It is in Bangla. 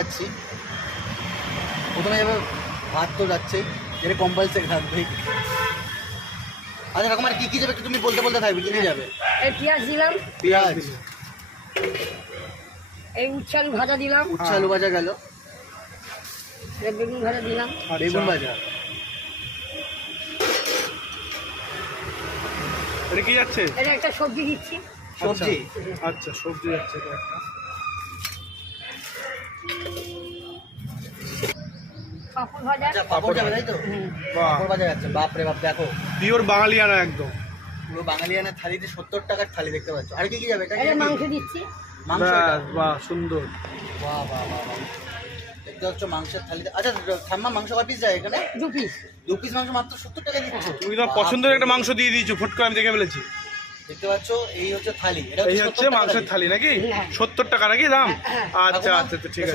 যাচ্ছি প্রথমে যাবে ভাত, তো যাচ্ছে যেটা কম্পালসারি থাকবে। আচ্ছা ঠাকুমার কি যাবে একটু তুমি বলতে বলতে থাকবে, কি যাবে? এই পেঁয়াজ দিলাম, পেঁয়াজ, এই উচ্ছে আলু ভাজা দিলাম, উচ্ছে আলু ভাজা গেল, এই বেগুন ভাজা দিলাম, বেগুন ভাজা। এটা কি যাচ্ছে? এটা একটা সবজি দিচ্ছি, সবজি। আচ্ছা সবজি যাচ্ছে এটা একটা। পাঁপড় ভাজা। আচ্ছা পাপড় যাবে তাই তো? বাহ, পাপড় ভাজা যাচ্ছে। বাপ রে বাপ, দেখো পিওর বাঙালিয়ানা একদম। পুরো বাঙালিয়ানা থালিতে 70 টাকার থালি দেখতে পাচ্ছ। আর কি যাবে? এটা এটা কি? মাংস দিচ্ছি, মাংস। বাহ বাহ, সুন্দর। বাহ বাহ বাহ বাহ, দেখতে পাচ্ছ মাংসের থালিতে। আচ্ছা ঠাম্মা মাংস কয় পিস যায় এখানে? 2 পিস। 2 পিস মাংস মাত্র 70 টাকা দিচ্ছ? তুমি তোমার পছন্দের একটা মাংস দিয়ে দিয়েছো, ফুট করে আমি দেখে ফেলেছি। দেখতে পাচ্ছ এই হচ্ছে থালি। এটা এই হচ্ছে 70 টাকা মাংসের থালি। থালি নাকি? হ্যাঁ। 70 টাকা নাকি দাম? হ্যাঁ। আচ্ছা আচ্ছা, তো ঠিক আছে।